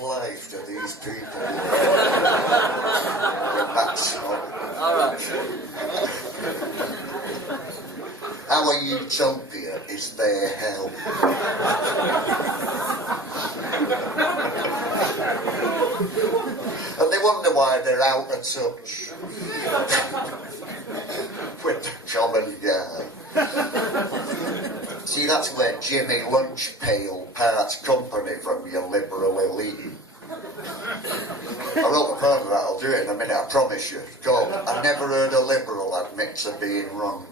life to these people. That's All right. Our utopia is their hell. And they wonder why they're out of touch with the common guy. See, that's where Jimmy Lunchpail parts company from your liberal elite. I wrote a poem that, I'll do it in a minute, I promise you. It's called I Never Heard a Liberal Admit to Being Wrong.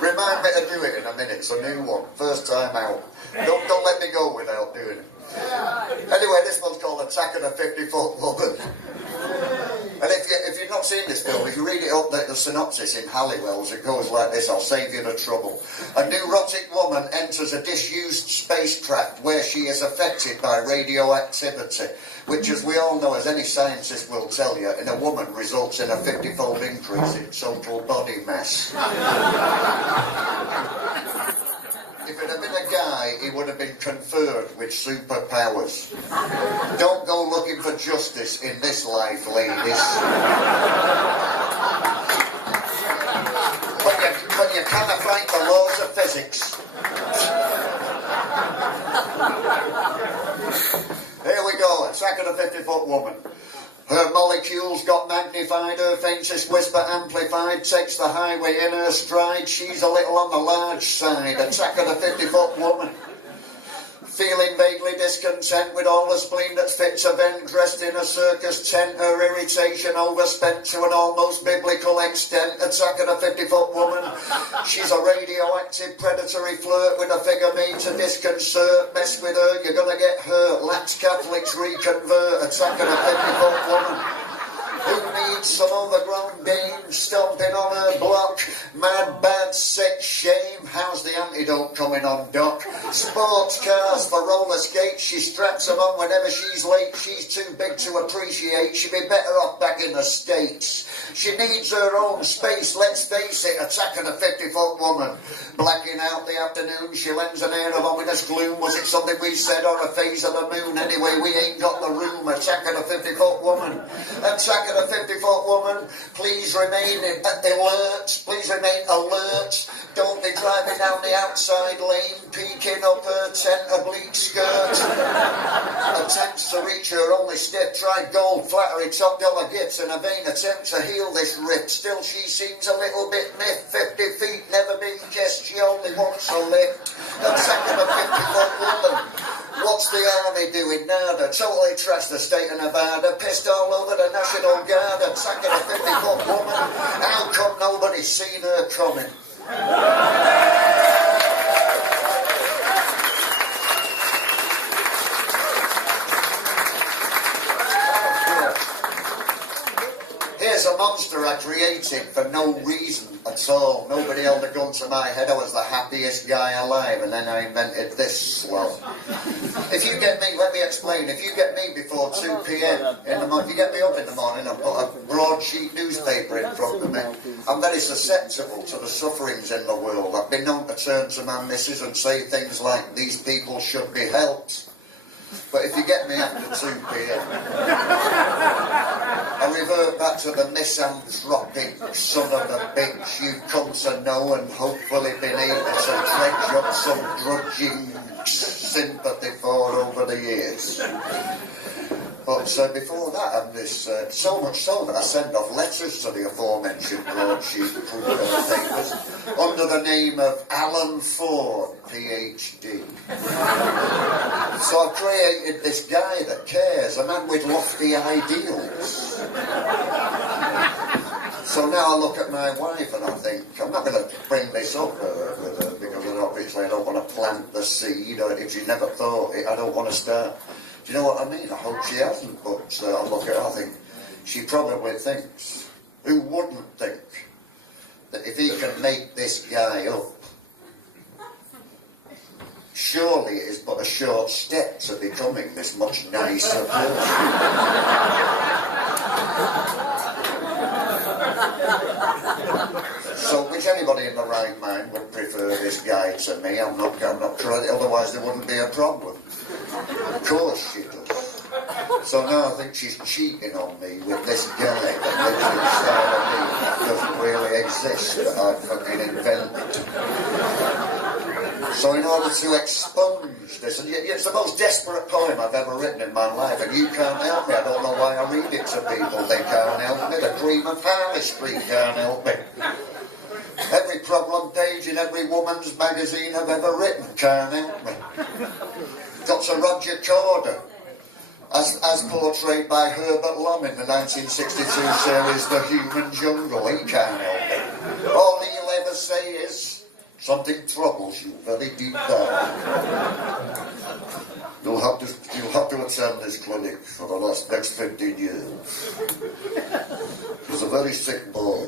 Remind me to do it in a minute, it's a new one, first time out. Don't let me go without doing it. Anyway, this one's called Attack of the 50-Foot Woman. And if you've not seen this film, if you read it up, the synopsis in Halliwell's, it goes like this, I'll save you the trouble. A neurotic woman enters a disused spacecraft where she is affected by radioactivity, which, as we all know, as any scientist will tell you, in a woman results in a 50-fold increase in total body mass. If it had been a guy, he would have been conferred with superpowers. Don't go looking for justice in this life, ladies. But you cannot fight the laws of physics. Here we go, Attack of the 50-Foot Woman. Her molecules got magnified, her faintest whisper amplified, takes the highway in her stride, she's a little on the large side, Attack of the 50-Foot Woman. Feeling vaguely discontent with all the spleen that's fit to vent, dressed in a circus tent, her irritation overspent to an almost biblical extent, Attack of the 50-Foot Woman. She's a radioactive predatory flirt with a figure made to disconcert, mess with her, you're gonna get hurt, lax Catholics reconvert, Attack of the 50-Foot Woman. Who needs some overgrown dame stomping on her block? Mad, bad, sick, shame. How's the antidote coming on, Doc? Sports cars for roller skates. She straps them on whenever she's late. She's too big to appreciate. She'd be better off back in the States. She needs her own space, let's face it. Attack of the 50-Foot Woman. Blacking out the afternoon, she lends an air of ominous gloom. Was it something we said or a phase of the moon? Anyway, we ain't got the room. Attack of the 50-Foot Woman. Attack of the 50-Foot Woman. Please remain alert. Please remain alert. Don't be driving down the outside lane, peeking up her tent oblique skirt. Attempts to reach her only stiff, tried gold, flattery, top dollar gifts in a vain attempt to heal this rip. Still she seems a little bit miffed, 50 feet, never been kissed, she only wants a lift. Attack of the 50-Foot Woman. What's the army doing? Nada. Totally trashed the state of Nevada. Pissed all over the National Guard. Attack of the 50-Foot Woman. How come nobody's seen her coming? Here's a monster I created for no reason at all. Nobody held a gun to my head. I was the happiest guy alive, and then I invented this slob. If you get me, let me explain, if you get me before 2 p.m. in the morning, if you get me up in the morning and put a broadsheet newspaper in front of me, I'm very susceptible to the sufferings in the world. I've been known to turn to my missus and say things like, these people should be helped. But if you get me after 2 p.m, I revert back to the misanthropic son of a bitch you've come to know and hopefully been able to dredge up some grudging sympathy for over the years. But before that, I'm this, so much so that I send off letters to the aforementioned broadsheet papers under the name of Alan Ford, PhD. So I've created this guy that cares, a man with lofty ideals. So now I look at my wife and I think, I'm not going to bring this up with her because obviously I don't want to plant the seed, or if she never thought it, I don't want to start. Do you know what I mean? I hope she hasn't, but I look at her, I think, she probably thinks, who wouldn't think, that if he can make this guy up, surely it is but a short step to becoming this much nicer person. So So, which anybody in the right mind would prefer this guy to me. I'm not trying, otherwise there wouldn't be a problem. Of course she does. So now I think she's cheating on me with this guy that lives inside of me that doesn't really exist, that I fucking invented. So in order to expunge this, and it's the most desperate poem I've ever written in my life, and you can't help me. I don't know why I read it to people. They can't help me. The cream of Harley Street can't help me. Every problem page in every woman's magazine I've ever written can't help me. Got to Roger Corder, as portrayed by Herbert Lom in the 1962 series The Human Jungle. He can't help it. All he'll ever say is, something troubles you very deep down. You'll have to attend this clinic for the next 15 years. He's a very sick boy.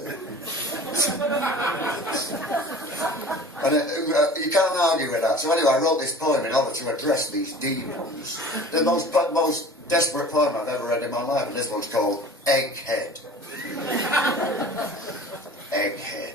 And you can't argue with that. So anyway, I wrote this poem in order to address these demons. The most desperate poem I've ever read in my life, and this one's called Egghead. Egghead.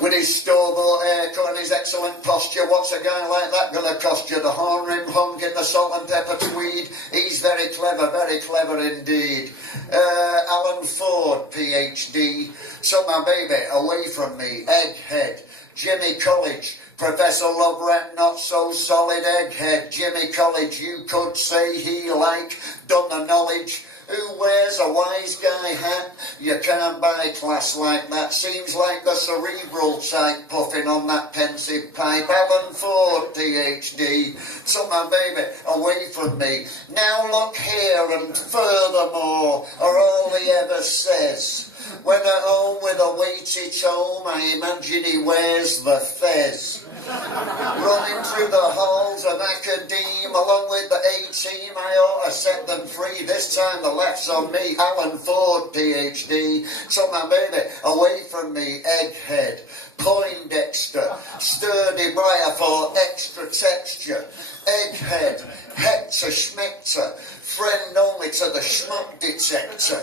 With his store-bought haircut and his excellent posture, what's a guy like that gonna cost you? The horn rim hunk in the salt and pepper tweed. He's very clever indeed. Alan Ford, PhD. So my baby, away from me, Egghead. Jimmy College, Professor Loverat, not so solid. Egghead. Jimmy College, you could say he done the knowledge. Who wears a wise guy hat? You can't buy class like that. Seems like the cerebral type puffing on that pensive pipe. Alan Ford, PhD. So my baby, away from me. Now look here and furthermore, are all he ever says. When at home with a weighty tome, I imagine he wears the fez. Running through the halls of academe, along with the A-team, I ought to set them free. This time the laugh's on me, Alan Ford, PhD. So my baby, away from me, Egghead. Poindexter, sturdy briar for extra texture. Egghead, Hector Schmechter, friend only to the schmuck detector.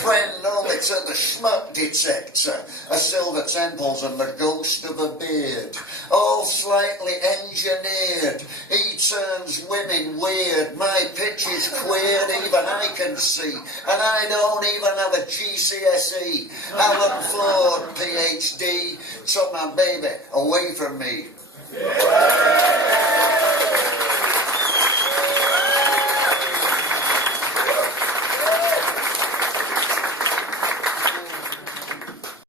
Friend only to the schmuck detector. A silver temples and the ghost of a beard. All slightly engineered. He turns women weird. My pitch is queered, even I can see. And I don't even have a GCSE. Alan Ford, PhD. So my baby, away from me.